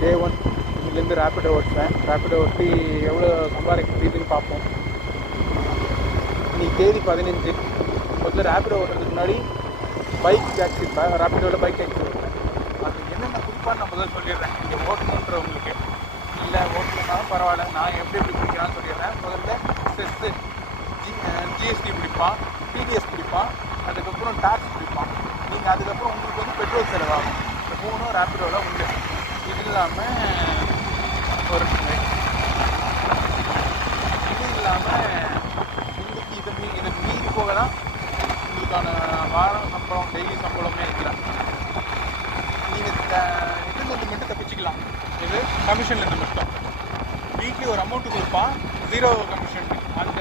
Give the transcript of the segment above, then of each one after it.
டே 1 இதுலேருந்து ரேப்பிடோ ஓட்டுவேன். ரேப்பிடோ ஓட்டி எவ்வளோ சம்பாதிக்க முடியுதுன்னு பார்ப்போம். இன்னைக்கு தேதி 15. முதல்ல ரேப்பிடோ ஓட்டுறதுக்கு முன்னாடி பைக் டாக்ஸி, ரேப்பிடோவில் பைக் டாக்ஸி ஓட்டுவேன். அது என்னென்ன குறிப்பாக நான் முதல்ல சொல்லிடுறேன். இங்கே ஓட்டணுன்றவங்களுக்கு, இல்லை ஓட்டணுன்னாலும் பரவாயில்ல, நான் எப்படி பிடிக்கிறான்னு சொல்லிடுறேன். முதல்ல செஸ்ஸு, ஜிஎஸ்டி பிடிப்பான், டிடிஎஸ் பிடிப்பான், அதுக்கப்புறம் டாக்ஸ் பிடிப்பான். நீங்கள் அதுக்கப்புறம் உங்களுக்கு வந்து பெட்ரோல் செலவாகும். இந்த 3 ரேப்பிடோவில் உண்டு. இது இல்லாமல் உங்களுக்கு இதை மீறி போக தான் உங்களுக்கான வாரம் சம்பளம், டெய்லி சம்பளமே இருக்கிறாங்க. நீங்கள் இதுலேருந்து மட்டும் தப்பிச்சிக்கலாம். இது கமிஷன்லேருந்து மட்டும் வீக்லி ஒரு அமௌண்ட்டு கொடுப்பான், 0 கமிஷன். அந்த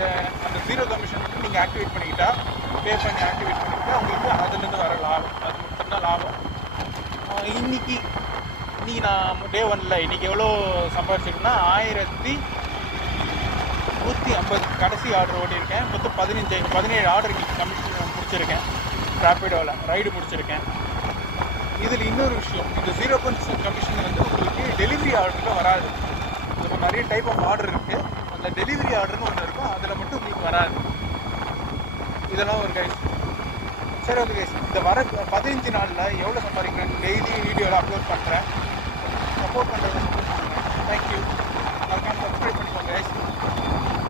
0 கமிஷன் மட்டும் நீங்கள் ஆக்டிவேட் பண்ணிக்கிட்டா, பே பண்ணி ஆக்டிவேட் பண்ணிக்கிட்டா உங்களுக்கு அதுலேருந்து வர லாபம், அது மட்டும்தான் லாபம். இன்னைக்கு நான் டே 1ல் இன்றைக்கி எவ்வளோ சம்பாதிச்சிருக்கேன்னா 1150 கடைசி ஆர்டர் ஓட்டியிருக்கேன். மொத்தம் 17 ஆர்டர் இன்றைக்கி கமிஷன் முடிச்சிருக்கேன். ரேப்பிடோவில் ரைடு முடிச்சிருக்கேன். இதில் இன்னொரு விஷயம், இந்த 0% கமிஷன் வந்து உங்களுக்கு டெலிவரி ஆர்டரில் வராது. இப்போ நிறைய டைப் ஆஃப் ஆர்டர் இருக்குது. அந்த டெலிவரி ஆர்டர்னு ஒன்று இருக்கும், அதில் மட்டும் உங்களுக்கு வராது. இதெல்லாம் ஒரு கைஸ். சரி, ஓகே கைஸ், இந்த வர 15 நாளில் எவ்வளோ சம்பாதிக்கிறேன் டெய்லி வீடியோவில் அப்லோட் பண்ணுறேன். சப்போர்ட் பண்ணுறது. தேங்க்யூ.